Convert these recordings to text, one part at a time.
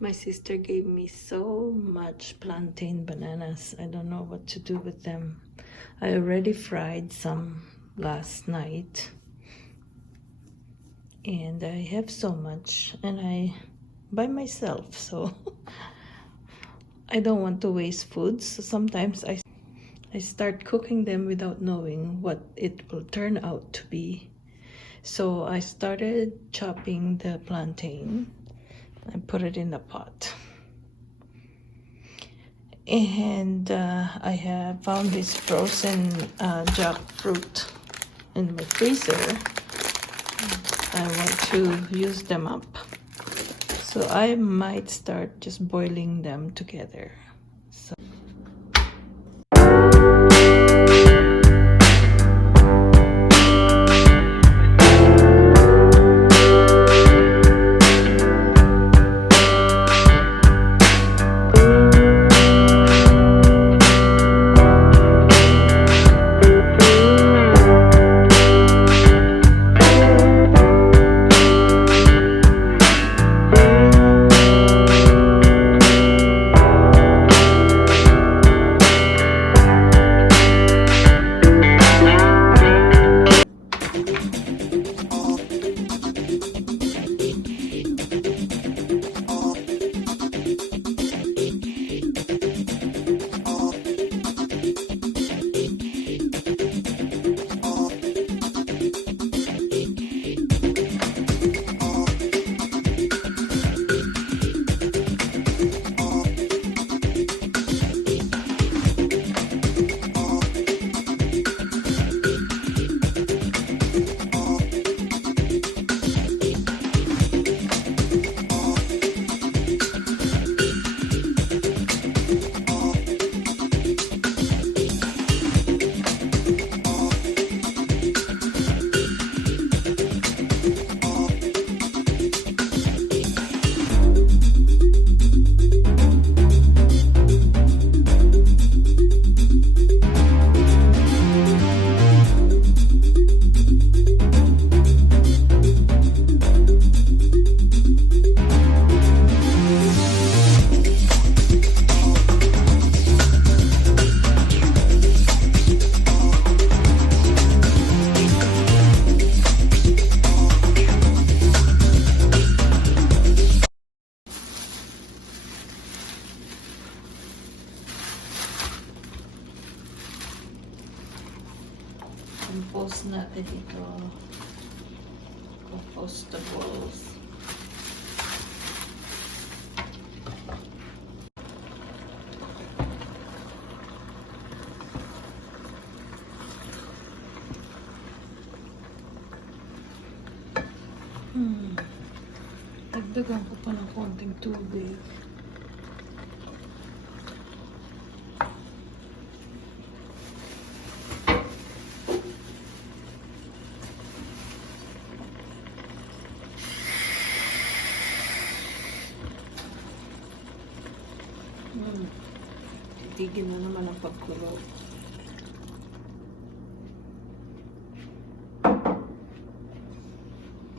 My sister gave me so much plantain bananas. I don't know what to do with them. I already fried some last night. And I have so much, and I by myself, so I don't want to waste food. So sometimes I start cooking them without knowing what it will turn out to be. So I started chopping the plantain and put it in the pot. And I have found this frozen jackfruit in my freezer. I want to use them up. So I might start just boiling them together. So compose natin ito. Compostables. Dagdagan ko pa ng konting tubig. Titigil na naman ang pagkulo.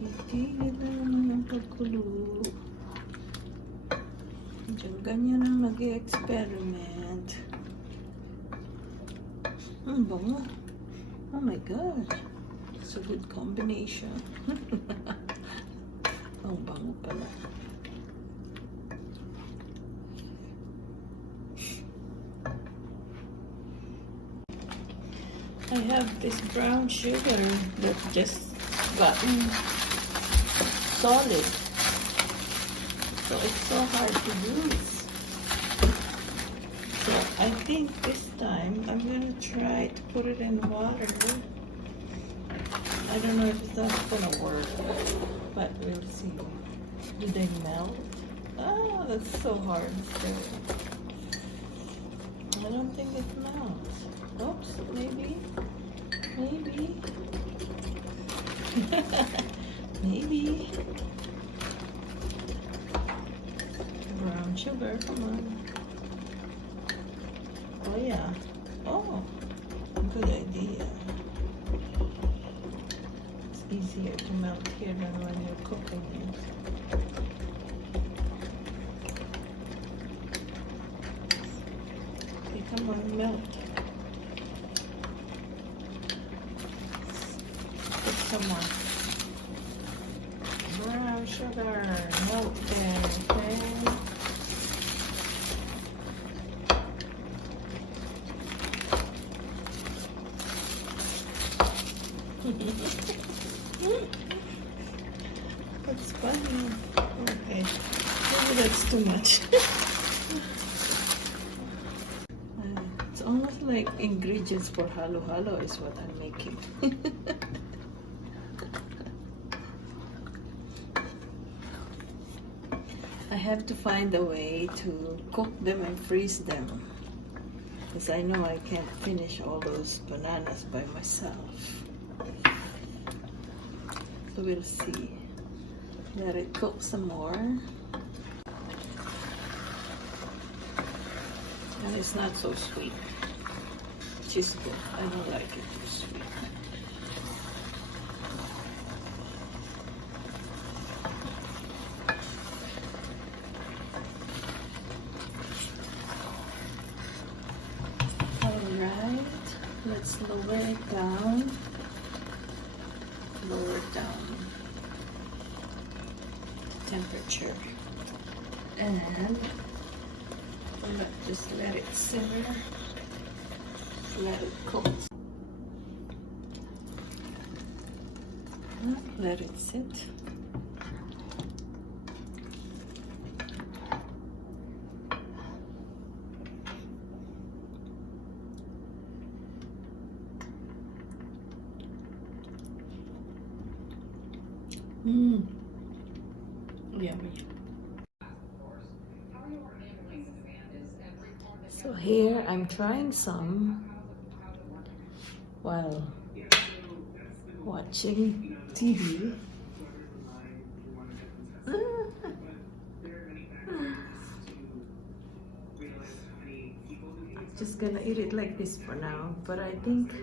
Titigil na naman ang pagkulo. Diyan ganyan ang nag-experiment. Ang bango. Oh my god. It's a good combination. Ang bango pala. I have this brown sugar that just gotten solid, so it's so hard to use. So I think this time I'm gonna try to put it in water. I don't know if that's gonna work, but we'll see. Do they melt? Oh, that's so hard still. I don't think it melts. Oops, maybe. Maybe. Maybe. Brown sugar, come on. Oh yeah. Oh, good idea. It's easier to melt here than when you're cooking it. Come on, melt. Put some more brown sugar. Melt there, okay? That's funny. Okay, maybe that's too much. It's almost like ingredients for halo-halo is what I'm making. I have to find a way to cook them and freeze them, because I know I can't finish all those bananas by myself. So we'll see. Let it cook some more. And it's not so sweet. Which is good. I don't like it too sweet. Alright, let's lower it down. Lower it down. Temperature. And just let it simmer. Let it cook. Let it sit. Yummy. So here I'm trying some while watching TV. Just gonna eat it like this for now, but I think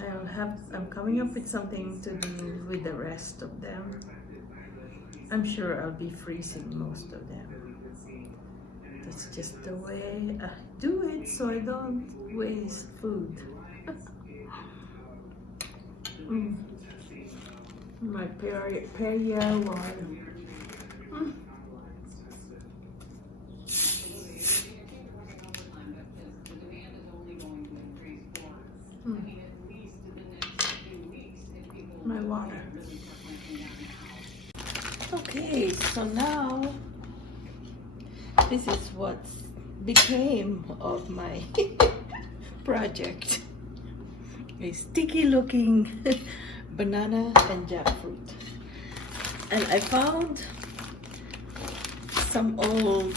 I'm coming up with something to do with the rest of them. I'm sure I'll be freezing most of them. That's just the way I do it, so I don't waste food. My Perrier one. My water. Okay, so now this is what became of my project. A sticky looking banana and jackfruit. And I found some old,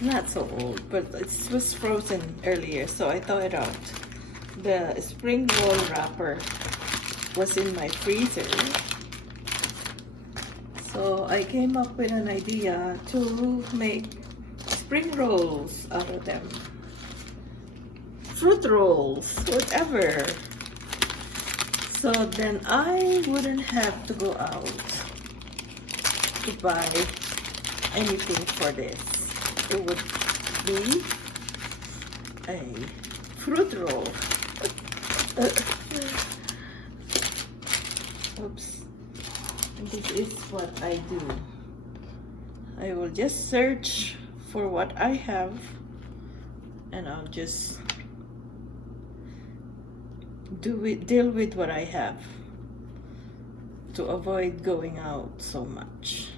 not so old, but it was frozen earlier, so I thawed it out. The spring roll wrapper was in my freezer. So I came up with an idea to make spring rolls out of them. Fruit rolls, whatever. So then I wouldn't have to go out to buy anything for this. It would be a fruit roll. Oops. And this is what I do. I will just search for what I have, and I'll just deal with what I have to avoid going out so much.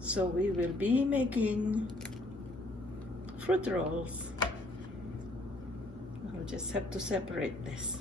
So we will be making fruit rolls. I'll just have to separate this.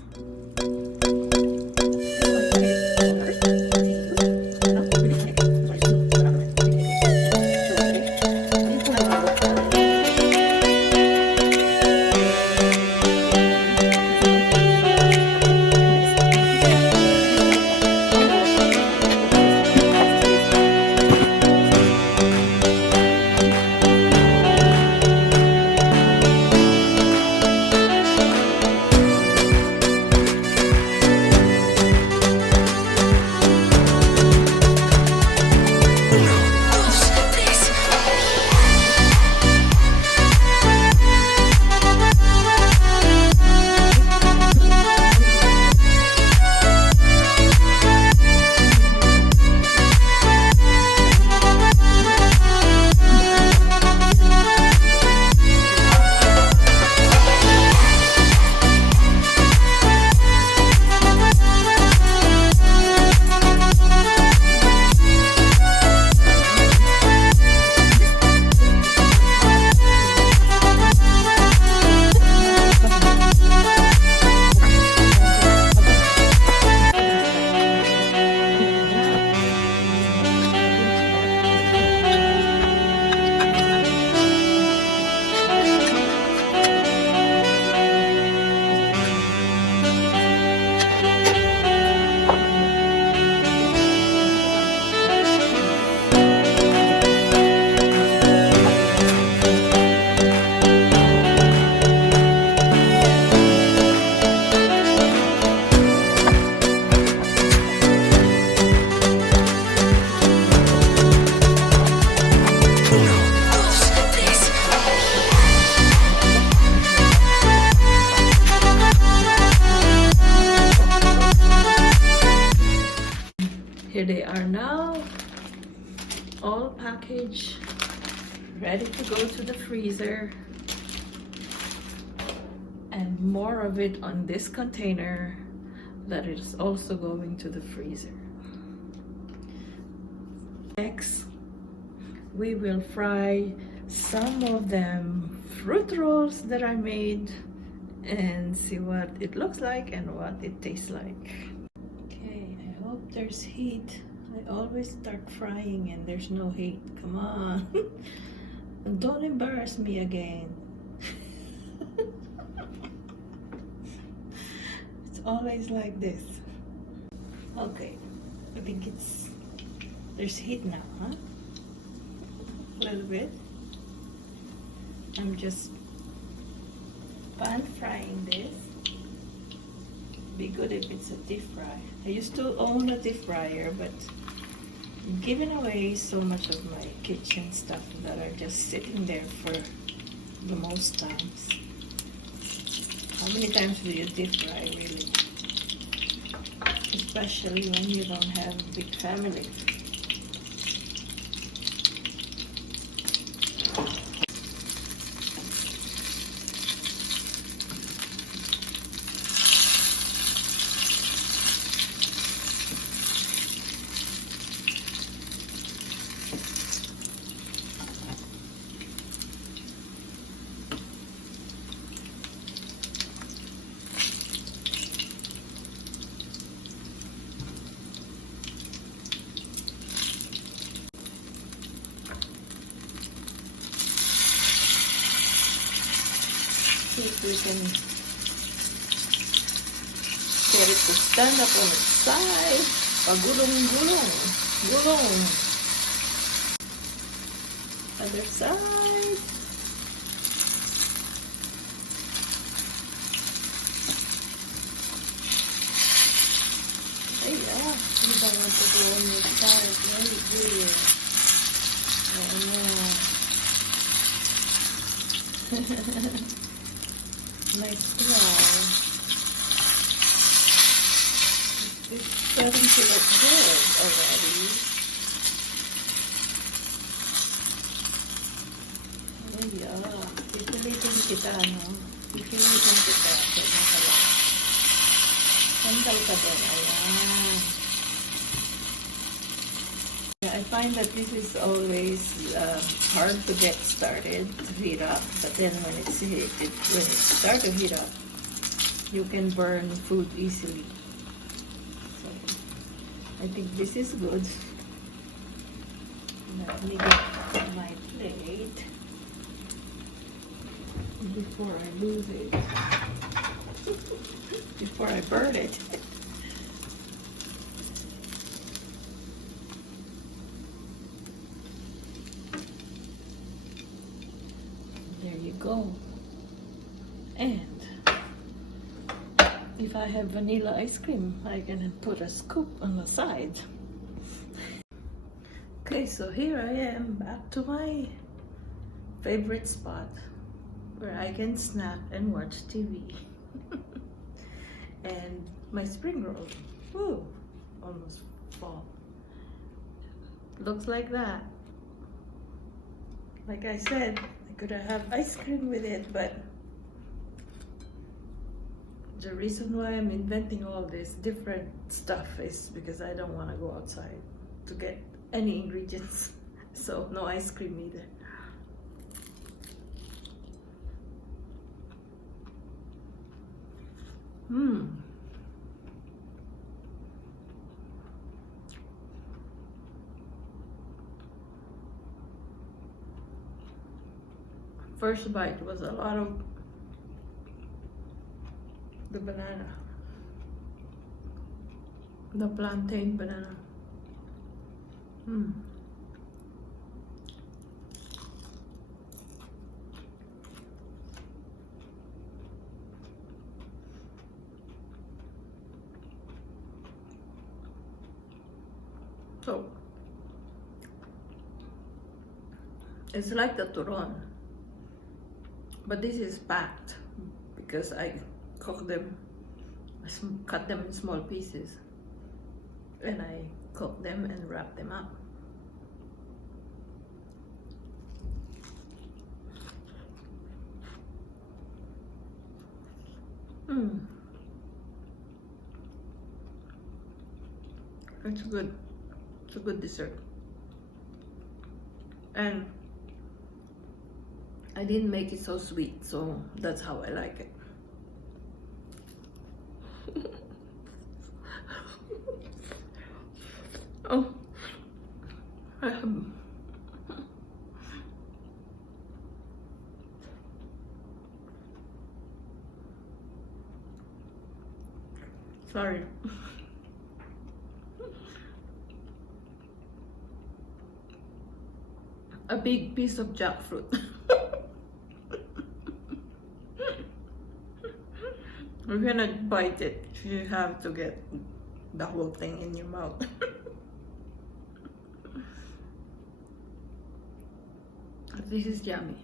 all packaged, ready to go to the freezer. And more of it on this container that is also going to the freezer. Next, we will fry some of them fruit rolls that I made and see what it looks like and what it tastes like. Okay, I hope there's heat. I always start frying and there's no heat. Come on. Don't embarrass me again. It's always like this. Okay, I think there's heat now, huh? A little bit. I'm just pan frying this. Be good if it's a deep fry. I used to own a deep fryer, but I'm giving away so much of my kitchen stuff that are just sitting there for the most times. How many times do you deep fry, really? Especially when you don't have a big family. See if we can get it to stand up on its side. Pagulong-gulong. Gulong. Other side. Ay, you don't want to go on your side. Very good. Oh, no. Nice try. It's starting to look good already. Oh yeah. Pipilitin kita, no? Pipilitin kita. Kaya pala. Sandal ka din. Ayan. I find that this is always hard to get started to heat up, but then when it starts to heat up, you can burn food easily. So I think this is good. Let me get my plate before I lose it, before I burn it. There you go. And if I have vanilla ice cream, I can put a scoop on the side. Okay, so here I am back to my favorite spot where I can snack and watch TV. And my spring roll. Woo! Almost fall. Looks like that. Like I said, I could have ice cream with it, but the reason why I'm inventing all this different stuff is because I don't want to go outside to get any ingredients. So no ice cream either. First bite was a lot of the banana, the plantain banana. So it's like the turon, but this is packed because I cook them, cut them in small pieces, and I cook them and wrap them up. It's good. It's a good dessert. And I didn't make it so sweet, so that's how I like it. Oh, I have. Sorry. A big piece of jackfruit. You cannot bite it. You have to get the whole thing in your mouth. This is yummy.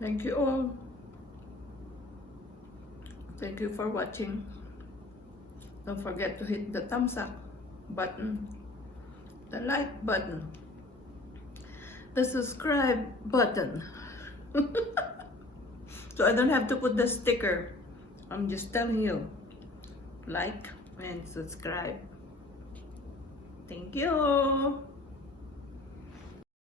Thank you all. Thank you for watching. Don't forget to hit the thumbs up button, the like button, the subscribe button. So I don't have to put the sticker. I'm just telling you, like and subscribe. Thank you.